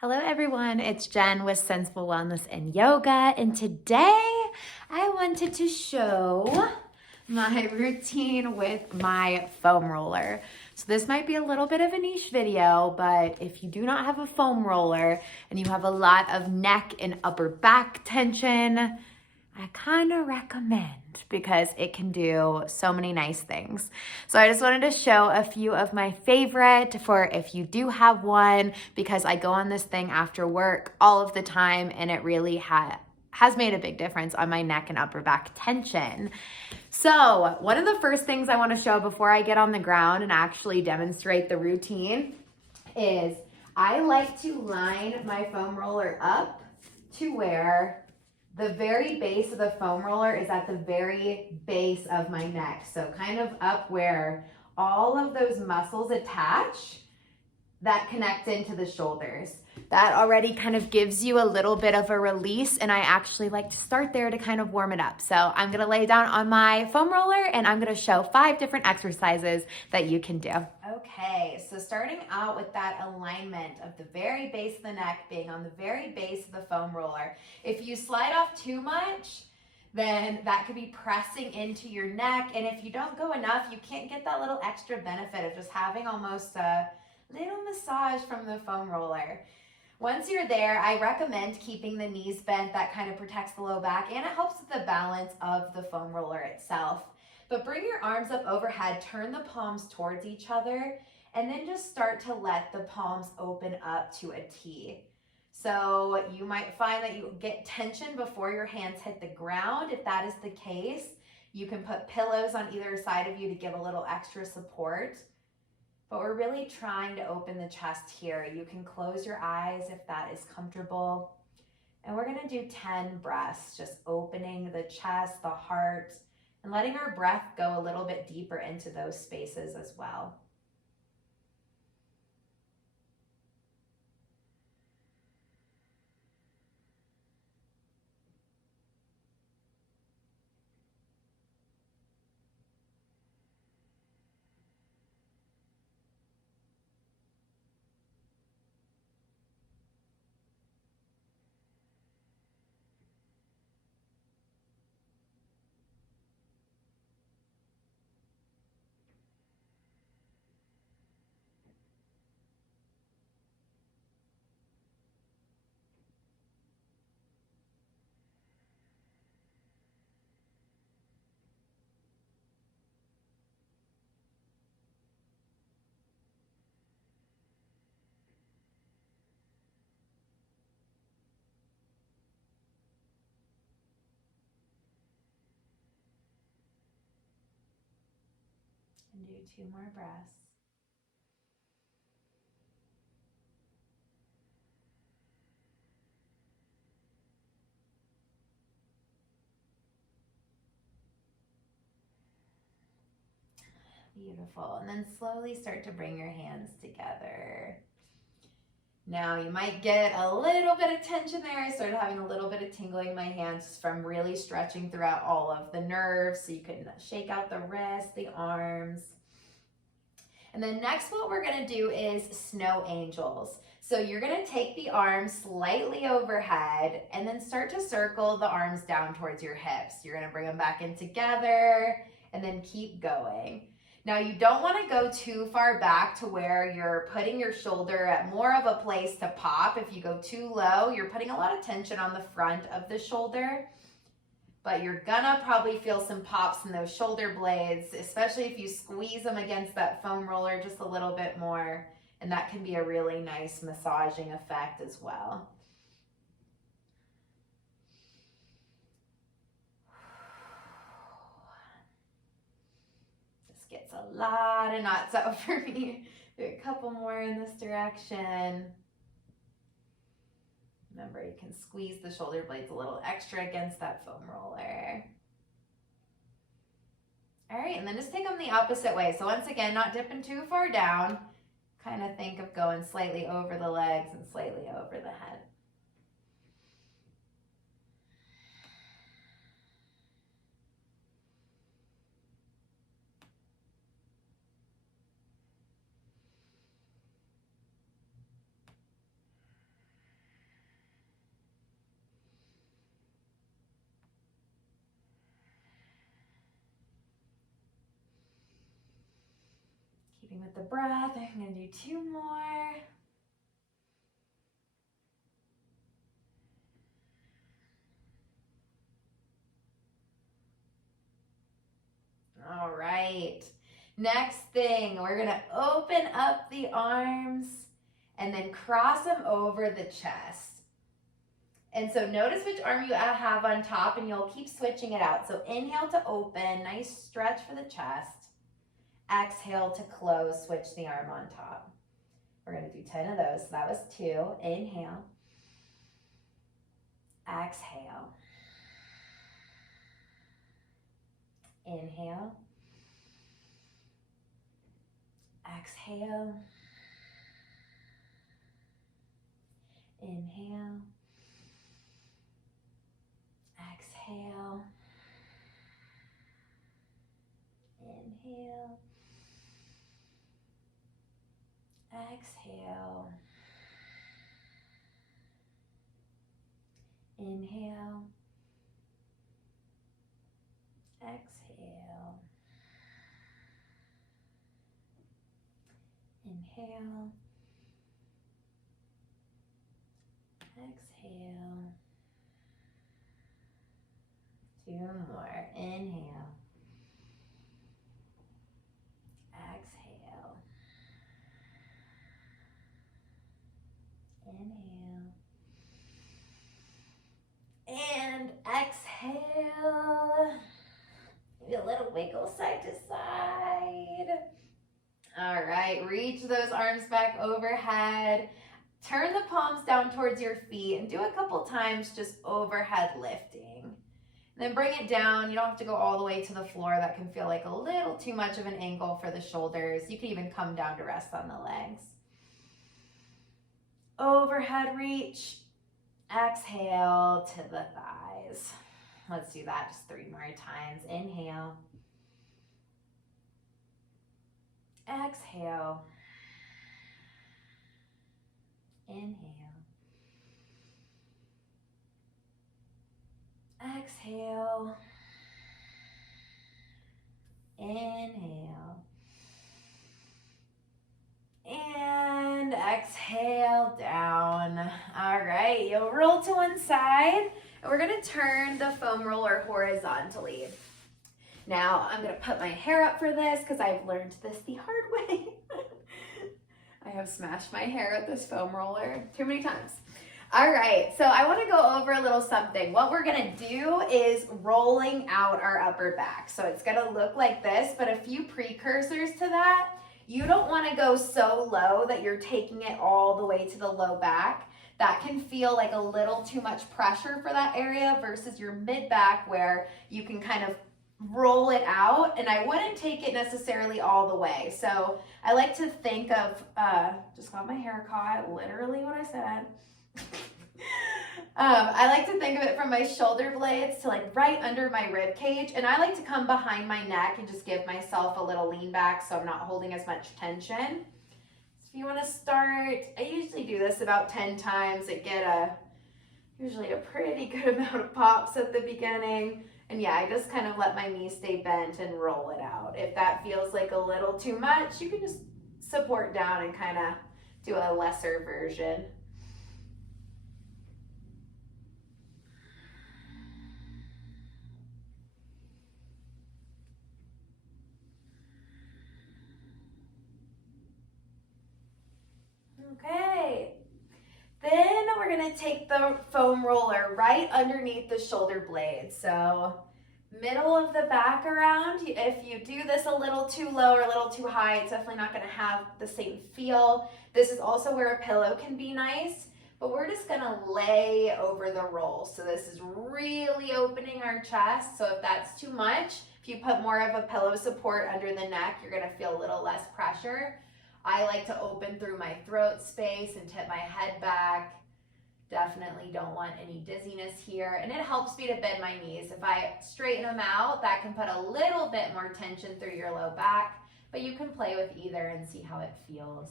Hello everyone, it's Jen with Sensible Wellness and Yoga, and today I wanted to show my routine with my foam roller. So this might be a little bit of a niche video, but if you do not have a foam roller and you have a lot of neck and upper back tension, I kind of recommend because it can do so many nice things. So I just wanted to show a few of my favorite for if you do have one, because I go on this thing after work all of the time and it really has made a big difference on my neck and upper back tension. So one of the first things I want to show before I get on the ground and actually demonstrate the routine is I like to line my foam roller up to where the very base of the foam roller is at the very base of my neck. So kind of up where all of those muscles attach that connect into the shoulders. That already kind of gives you a little bit of a release, and I actually like to start there to kind of warm it up. So I'm gonna lay down on my foam roller and I'm gonna show 5 different exercises that you can do. Okay, so starting out with that alignment of the very base of the neck being on the very base of the foam roller. If you slide off too much, then that could be pressing into your neck, and if you don't go enough, you can't get that little extra benefit of just having almost a little massage from the foam roller. Once you're there, I recommend keeping the knees bent. That kind of protects the low back and it helps with the balance of the foam roller itself. But bring your arms up overhead, turn the palms towards each other, and then just start to let the palms open up to a T. So you might find that you get tension before your hands hit the ground. If that is the case, you can put pillows on either side of you to give a little extra support. But we're really trying to open the chest here. You can close your eyes if that is comfortable. And we're gonna do 10 breaths, just opening the chest, the heart, and letting our breath go a little bit deeper into those spaces as well. And do 2 more breaths. Beautiful. And then slowly start to bring your hands together. Now you might get a little bit of tension there. I started having a little bit of tingling in my hands from really stretching throughout all of the nerves. So you can shake out the wrists, the arms. And then next what we're gonna do is snow angels. So you're gonna take the arms slightly overhead and then start to circle the arms down towards your hips. You're gonna bring them back in together and then keep going. Now you don't wanna go too far back to where you're putting your shoulder at more of a place to pop. If you go too low, you're putting a lot of tension on the front of the shoulder, but you're gonna probably feel some pops in those shoulder blades, especially if you squeeze them against that foam roller just a little bit more, and that can be a really nice massaging effect as well. This gets a lot of knots out for me. Do a couple more in this direction. Remember, you can squeeze the shoulder blades a little extra against that foam roller. All right, and then just take them the opposite way. So once again, not dipping too far down. Kind of think of going slightly over the legs and slightly over the head. Keeping with the breath, I'm gonna do 2 more. All right. Next thing, we're gonna open up the arms and then cross them over the chest. And so notice which arm you have on top, and you'll keep switching it out. So inhale to open, nice stretch for the chest. Exhale to close, switch the arm on top. We're gonna do 10 of those. So that was 2. Inhale. Exhale. Inhale. Exhale. Inhale. Exhale. Inhale. Exhale. Inhale. Exhale. Inhale. Exhale. 2 more. Inhale. Exhale. Inhale. And exhale. Maybe a little wiggle side to side. All right, reach those arms back overhead. Turn the palms down towards your feet and do a couple times just overhead lifting. Then bring it down. You don't have to go all the way to the floor. That can feel like a little too much of an angle for the shoulders. You can even come down to rest on the legs. Overhead reach. Exhale to the thighs. Let's do that just 3 more times. Inhale. Exhale. Inhale. Exhale. Inhale. And exhale down. All right, you'll roll to one side, and we're gonna turn the foam roller horizontally. Now, I'm gonna put my hair up for this because I've learned this the hard way. I have smashed my hair with this foam roller too many times. All right, so I wanna go over a little something. What we're gonna do is rolling out our upper back. So it's gonna look like this, but a few precursors to that. You don't wanna go so low that you're taking it all the way to the low back. That can feel like a little too much pressure for that area versus your mid back where you can kind of roll it out, and I wouldn't take it necessarily all the way. So I like to think of, just got my hair caught, literally what I said. I like to think of it from my shoulder blades to like right under my rib cage, and I like to come behind my neck and just give myself a little lean back so I'm not holding as much tension. So if you want to start, I usually do this about 10 times and get usually a pretty good amount of pops at the beginning. And yeah, I just kind of let my knees stay bent and roll it out. If that feels like a little too much, you can just support down and kind of do a lesser version. Okay. Then we're gonna take the foam roller right underneath the shoulder blade. So middle of the back around. If you do this a little too low or a little too high, it's definitely not gonna have the same feel. This is also where a pillow can be nice, but we're just gonna lay over the roll. So this is really opening our chest. So if that's too much, if you put more of a pillow support under the neck, you're gonna feel a little less pressure. I like to open through my throat space and tip my head back. Definitely don't want any dizziness here. And it helps me to bend my knees. If I straighten them out, that can put a little bit more tension through your low back, but you can play with either and see how it feels.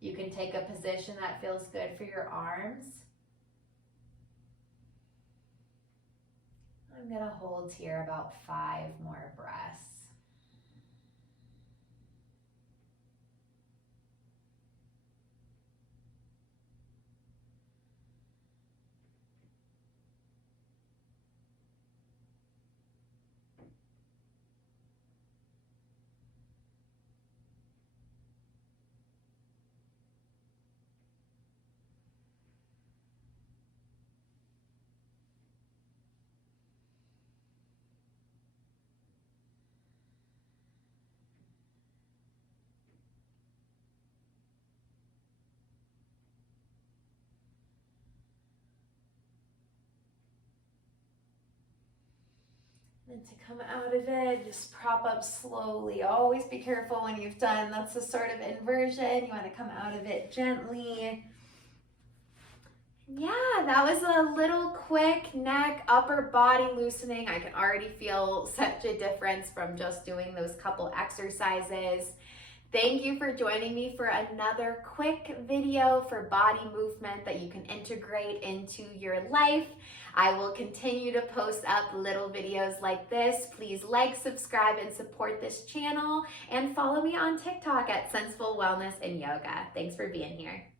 You can take a position that feels good for your arms. I'm gonna hold here about 5 more breaths. And to come out of it, just prop up slowly. Always be careful when you've done, that's a sort of inversion. You want to come out of it gently. Yeah, that was a little quick neck, upper body loosening. I can already feel such a difference from just doing those couple exercises. Thank you for joining me for another quick video for body movement that you can integrate into your life. I will continue to post up little videos like this. Please like, subscribe, and support this channel. And follow me on TikTok at Sensible Wellness and Yoga. Thanks for being here.